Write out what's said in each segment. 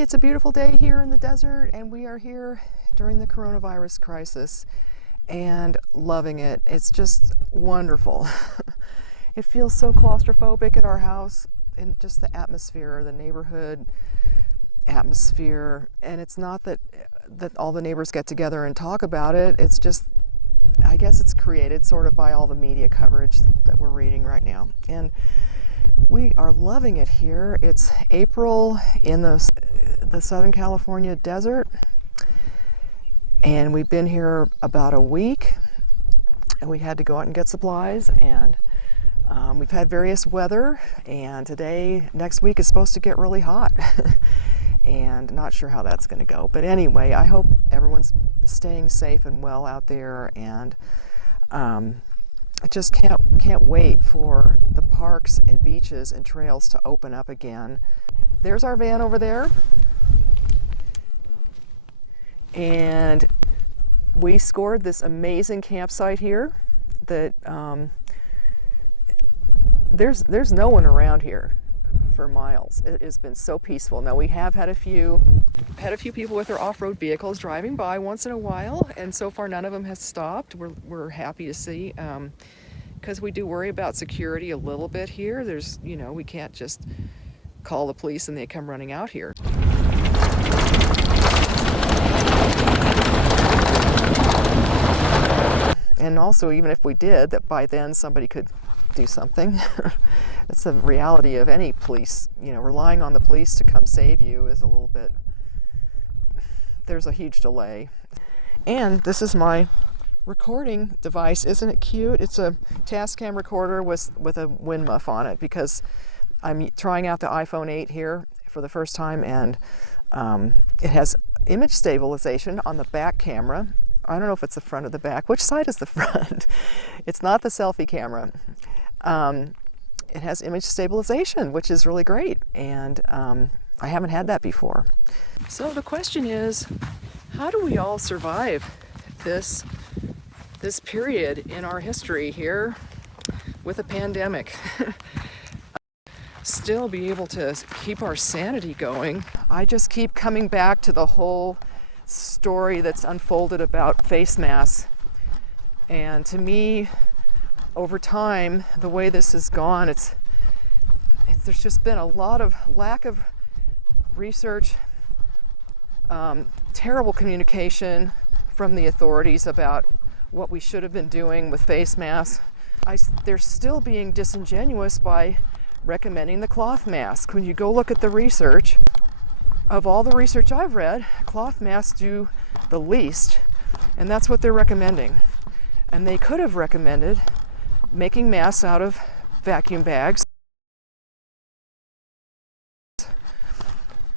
Hey, it's a beautiful day here in the desert, and we are here during the coronavirus crisis and loving it. It's just wonderful. It feels so claustrophobic at our house, and just the atmosphere, the neighborhood atmosphere. And it's not that all the neighbors get together and talk about it. It's just, I guess it's created sort of by all the media coverage that we're reading right now. And we are loving it here. It's April in the Southern California desert, and we've been here about a week, and we had to go out and get supplies, and we've had various weather, and next week is supposed to get really hot. And not sure how that's going to go, but anyway, I hope everyone's staying safe and well out there, and I just can't wait for the parks and beaches and trails to open up again. There's our van over there, and we scored this amazing campsite here that there's no one around here for miles. It has been so peaceful. Now, we have had a few people with their off-road vehicles driving by once in a while, and so far none of them has stopped. We're happy to see, because we do worry about security a little bit here. We can't just call the police and they come running out here. And also, even if we did, that by then somebody could do something. That's the reality of any police. Relying on the police to come save you is there's a huge delay. And this is my recording device. Isn't it cute? It's a Tascam recorder with a wind muff on it, because I'm trying out the iPhone 8 here for the first time, and it has image stabilization on the back camera. I don't know if it's the front or the back. Which side is the front? It's not the selfie camera. It has image stabilization, which is really great, and I haven't had that before. So the question is, how do we all survive this period in our history here with a pandemic? Still be able to keep our sanity going. I just keep coming back to the whole story that's unfolded about face masks, and to me, over time, the way this has gone, there's just been a lot of lack of research, terrible communication from the authorities about what we should have been doing with face masks. They're still being disingenuous by recommending the cloth mask. When you go look at the research, of all the research I've read, cloth masks do the least, and that's what they're recommending. And they could have recommended making masks out of vacuum bags,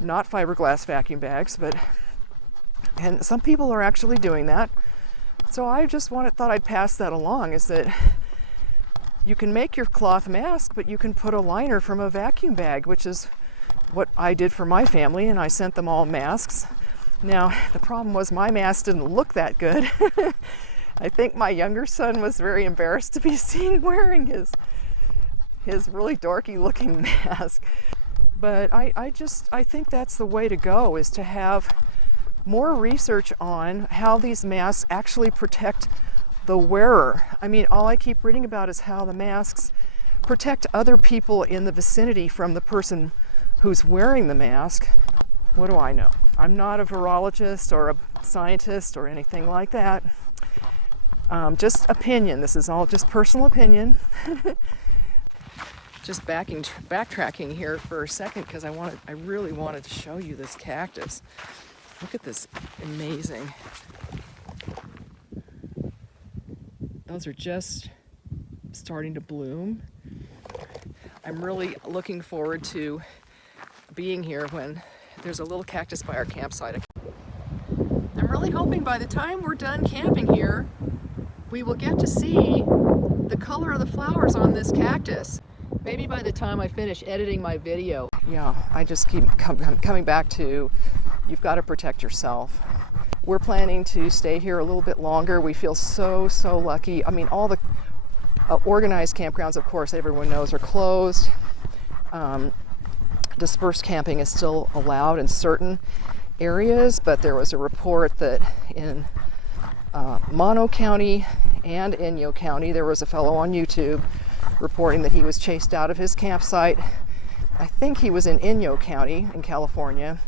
not fiberglass vacuum bags, and some people are actually doing that. So I just thought I'd pass that along, is that you can make your cloth mask, but you can put a liner from a vacuum bag, which is what I did for my family, and I sent them all masks. Now, the problem was my mask didn't look that good. I think my younger son was very embarrassed to be seen wearing his really dorky looking mask. But I think that's the way to go, is to have more research on how these masks actually protect the wearer. I mean, all I keep reading about is how the masks protect other people in the vicinity from the person who's wearing the mask. What do I know? I'm not a virologist or a scientist or anything like that. Just opinion. This is all just personal opinion. Just backtracking here for a second, because I really wanted to show you this cactus. Look at this amazing. Those are just starting to bloom. I'm really looking forward to being here when there's a little cactus by our campsite. I'm really hoping by the time we're done camping here, we will get to see the color of the flowers on this cactus. Maybe by the time I finish editing my video. Yeah, I just keep coming back to, you've got to protect yourself. We're planning to stay here a little bit longer. We feel so lucky. I mean, all the organized campgrounds, of course, everyone knows, are closed. dispersed camping is still allowed in certain areas, but there was a report that in Mono County and Inyo County, there was a fellow on YouTube reporting that he was chased out of his campsite. I think he was in Inyo County in California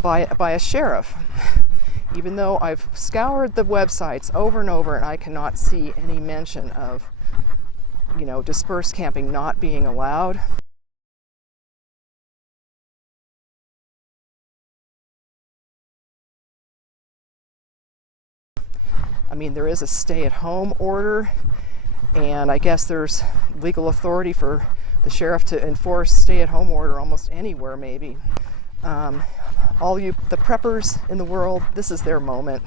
by a sheriff. Even though I've scoured the websites over and over and I cannot see any mention of, dispersed camping not being allowed. I mean, there is a stay-at-home order, and I guess there's legal authority for the sheriff to enforce stay-at-home order almost anywhere, maybe. All you, the preppers in the world, this is their moment.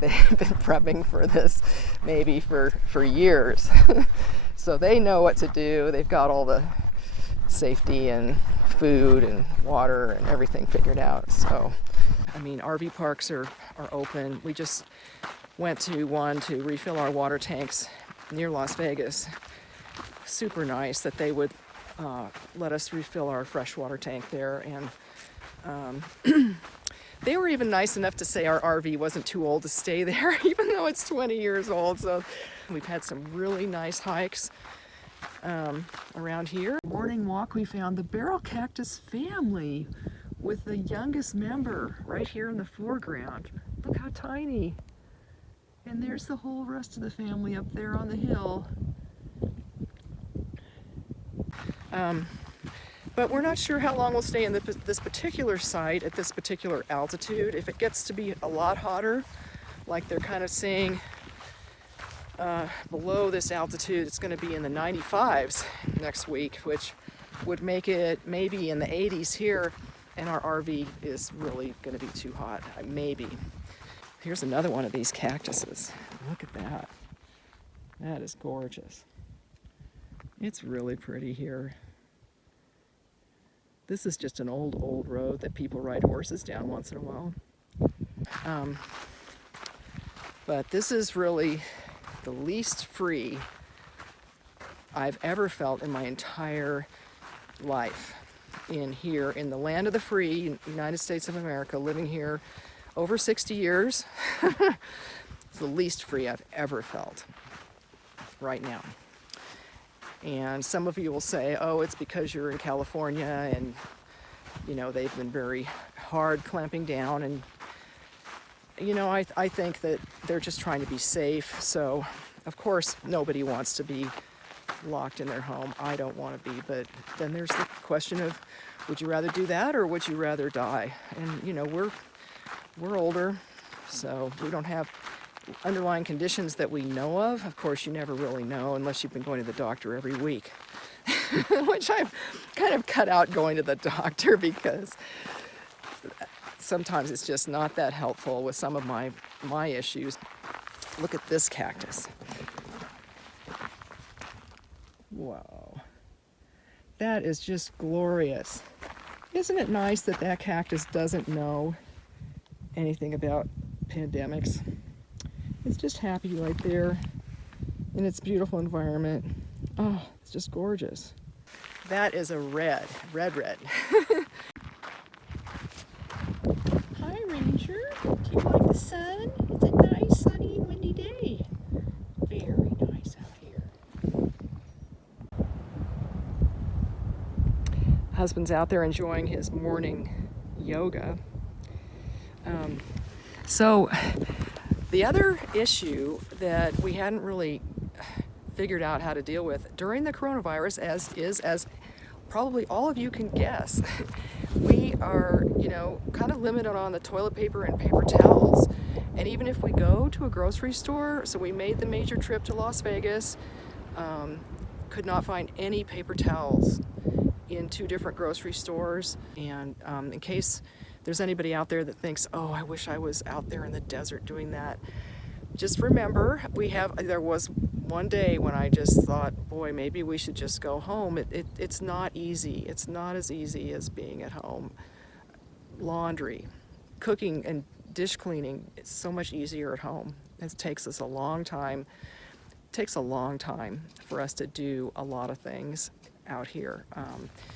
They've been prepping for this maybe for years. So they know what to do. They've got all the safety and food and water and everything figured out. So, I mean, RV parks are open. We just went to one to refill our water tanks near Las Vegas. Super nice that they would let us refill our freshwater tank there. And they were even nice enough to say our RV wasn't too old to stay there, even though it's 20 years old. So we've had some really nice hikes around here. Morning walk, we found the barrel cactus family with the youngest member right here in the foreground. Look how tiny. And there's the whole rest of the family up there on the hill. But we're not sure how long we'll stay in this particular site at this particular altitude. If it gets to be a lot hotter, like they're kind of saying below this altitude, it's going to be in the 95s next week, which would make it maybe in the 80s here, and our RV is really going to be too hot, maybe. Here's another one of these cactuses. Look at that. That is gorgeous. It's really pretty here. This is just an old road that people ride horses down once in a while. But this is really the least free I've ever felt in my entire life. In the land of the free, United States of America, living here over 60 years. It's the least free I've ever felt right now. And some of you will say, oh, it's because you're in California and, they've been very hard clamping down. And, I think that they're just trying to be safe. So, of course, nobody wants to be locked in their home. I don't want to be. But then there's the question of, would you rather do that or would you rather die? And, we're older, so we don't have underlying conditions that we know of. Of course, you never really know unless you've been going to the doctor every week, which I've kind of cut out going to the doctor because sometimes it's just not that helpful with some of my issues. Look at this cactus. Wow. That is just glorious. Isn't it nice that that cactus doesn't know anything about pandemics? It's just happy right there in its beautiful environment. Oh, it's just gorgeous. That is a red. Hi, Ranger. Do you like the sun? It's a nice, sunny, windy day. Very nice out here. Husband's out there enjoying his morning yoga. So the other issue that we hadn't really figured out how to deal with during the coronavirus, as probably all of you can guess, we are, kind of limited on the toilet paper and paper towels. And even if we go to a grocery store, so we made the major trip to Las Vegas, could not find any paper towels in 2 different grocery stores. And in case there's anybody out there that thinks, oh, I wish I was out there in the desert doing that, just remember, there was one day when I just thought, boy, maybe we should just go home. It's not easy. It's not as easy as being at home. Laundry, cooking, and dish cleaning is so much easier at home. It takes us a long time. It takes a long time for us to do a lot of things. out here.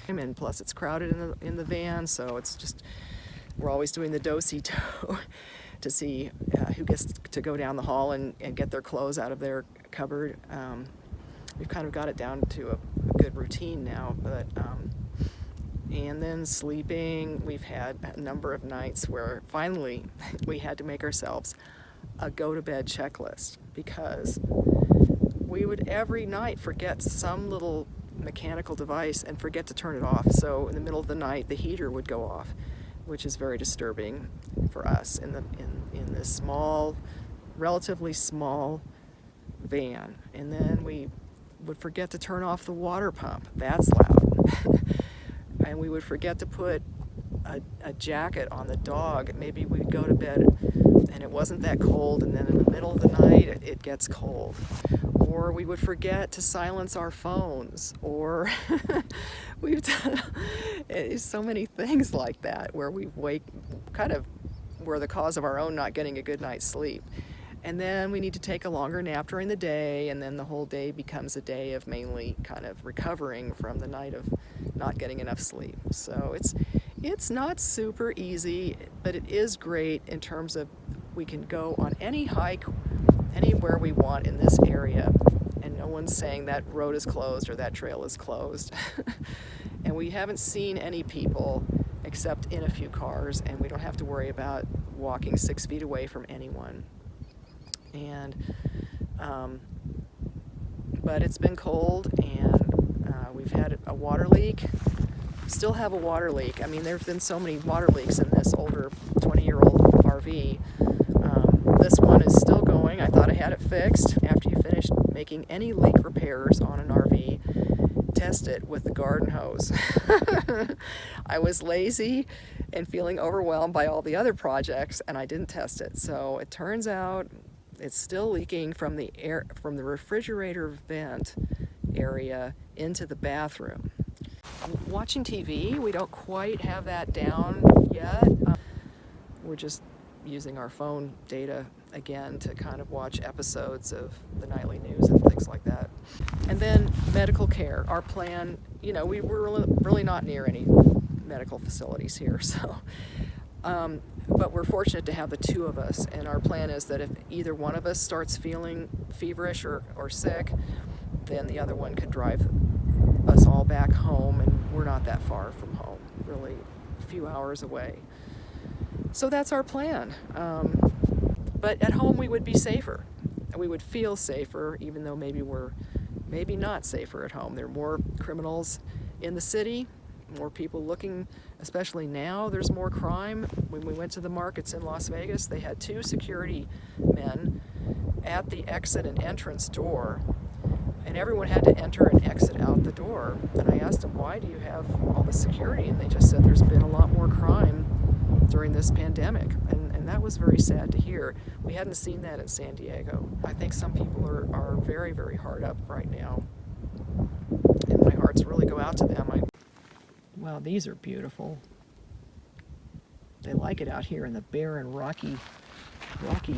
And plus it's crowded in the van, so it's just, we're always doing the do-si-do to see who gets to go down the hall and get their clothes out of their cupboard. We've kind of got it down to a good routine now, but and then sleeping, we've had a number of nights where finally we had to make ourselves a go-to-bed checklist, because we would every night forget some little mechanical device and forget to turn it off. So in the middle of the night, the heater would go off, which is very disturbing for us in this small, relatively small van. And then we would forget to turn off the water pump. That's loud. And we would forget to put a jacket on the dog. Maybe we'd go to bed and it wasn't that cold, and then in the middle of the night it gets cold. Or we would forget to silence our phones, or we've done so many things like that where we we're the cause of our own not getting a good night's sleep. And then we need to take a longer nap during the day, and then the whole day becomes a day of mainly kind of recovering from the night of not getting enough sleep. So it's not super easy, but it is great in terms of we can go on any hike anywhere we want in this area, and no one's saying that road is closed or that trail is closed. And we haven't seen any people except in a few cars, and we don't have to worry about walking 6 feet away from anyone. And but it's been cold, and we've had a water leak. Still have a water leak. I mean, there have been so many water leaks in this older 20-year-old RV. This one is still going. I thought I had it fixed. After you finish making any leak repairs on an RV, test it with the garden hose. I was lazy and feeling overwhelmed by all the other projects, and I didn't test it. So it turns out it's still leaking from the refrigerator vent area into the bathroom. Watching TV, we don't quite have that down yet. We're just using our phone data again to kind of watch episodes of the nightly news and things like that. And then medical care. Our plan, we're really not near any medical facilities here, so but we're fortunate to have the two of us, and our plan is that if either one of us starts feeling feverish or sick, then the other one could drive us all back home, and we're not that far from home, really a few hours away. So that's our plan. But at home we would be safer. We would feel safer, even though maybe we're not safer at home. There are more criminals in the city, more people looking, especially now there's more crime. When we went to the markets in Las Vegas, they had 2 security men at the exit and entrance door, and everyone had to enter and exit out the door. And I asked them, why do you have all the security? And they just said there's been a lot more crime during this pandemic. And that was very sad to hear. We hadn't seen that in San Diego. I think some people are very, very hard up right now. And my hearts really go out to them. Wow, these are beautiful. They like it out here in the barren, rocky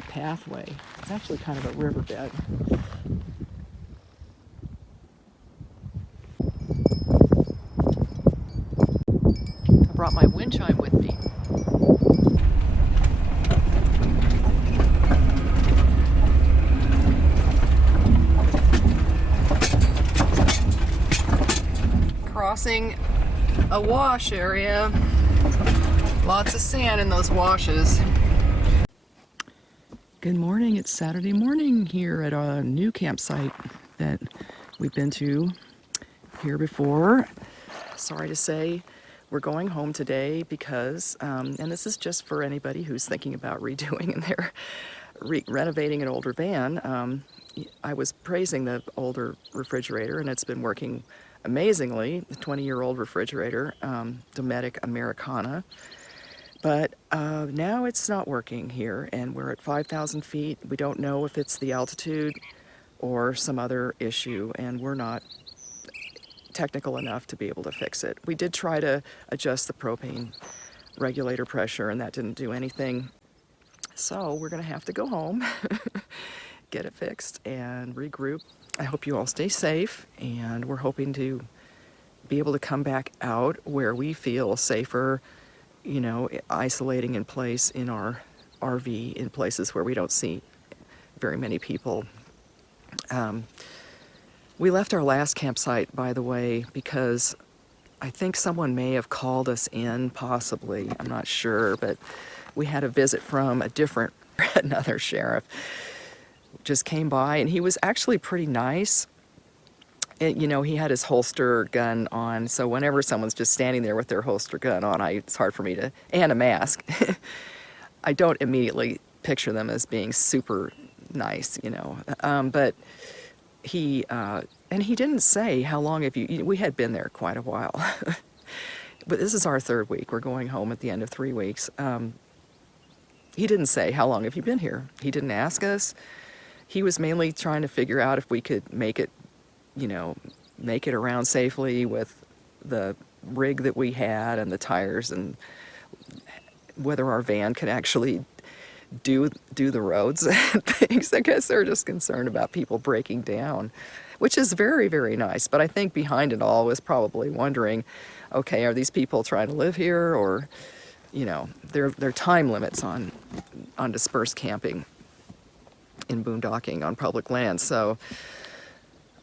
pathway. It's actually kind of a riverbed. I brought my wind chime with me. Crossing a wash area. Lots of sand in those washes. Good morning. It's Saturday morning here at a new campsite that we've been to here before. Sorry to say we're going home today because, and this is just for anybody who's thinking about redoing and they're renovating an older van. I was praising the older refrigerator, and it's been working amazingly, the 20-year-old refrigerator, Dometic Americana. But now it's not working here, and we're at 5,000 feet. We don't know if it's the altitude or some other issue, and we're not technical enough to be able to fix it. We did try to adjust the propane regulator pressure, and that didn't do anything. So we're going to have to go home, get it fixed, and regroup. I hope you all stay safe, and we're hoping to be able to come back out where we feel safer, isolating in place in our RV in places where we don't see very many people. We left our last campsite, by the way, because I think someone may have called us in, possibly. I'm not sure, but we had a visit from another sheriff. Just came by, and he was actually pretty nice. He had his holster gun on, so whenever someone's just standing there with their holster gun on, it's hard for me and a mask. I don't immediately picture them as being super nice, but he didn't say how long we had been there quite a while. But this is our third week. We're going home at the end of 3 weeks. He didn't say, how long have you been here? He didn't ask us. He was mainly trying to figure out if we could make it around safely with the rig that we had and the tires, and whether our van could actually do the roads and things. I guess they're just concerned about people breaking down, which is very, very nice. But I think behind it all was probably wondering, okay, are these people trying to live here, or, there are time limits on dispersed camping in boondocking on public land. So,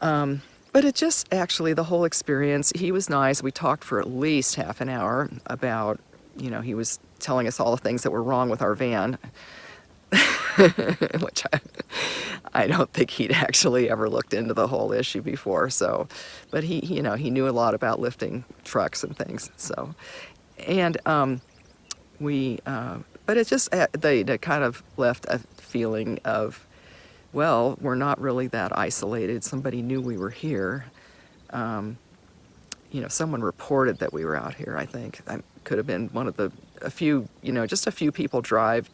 but it just actually, the whole experience, he was nice. We talked for at least half an hour about, he was telling us all the things that were wrong with our van, which I don't think he'd actually ever looked into the whole issue before. So, but he knew a lot about lifting trucks and things. So, and but it's just, they kind of left a feeling of, well, we're not really that isolated. Somebody knew we were here. Someone reported that we were out here, I think. That could have been just a few people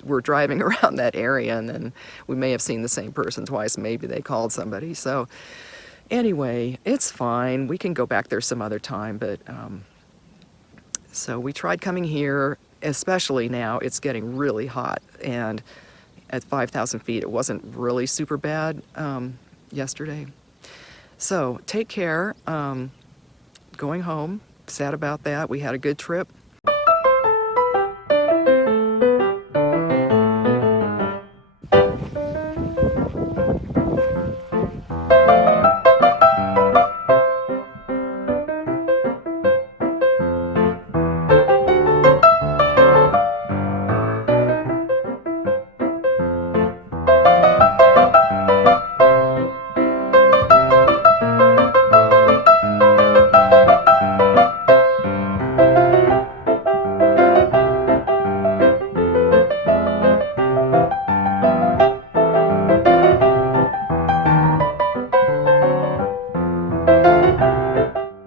were driving around that area, and then we may have seen the same person twice. Maybe they called somebody. So anyway, it's fine. We can go back there some other time. But so we tried coming here, especially now. It's getting really hot, and at 5,000 feet, it wasn't really super bad yesterday. So take care. Going home, sad about that. We had a good trip.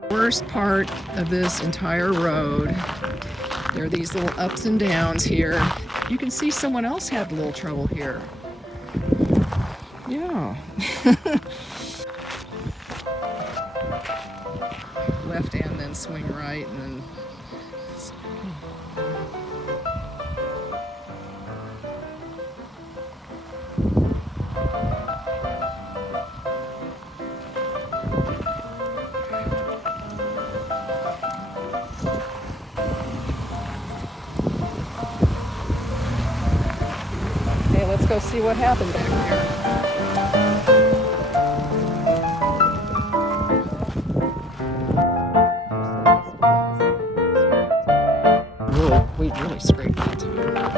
Worst part of this entire road, there are these little ups and downs here. You can see someone else had a little trouble here. Yeah. Left and then swing right, and then let's go see what happened back there. We really scraped that tire.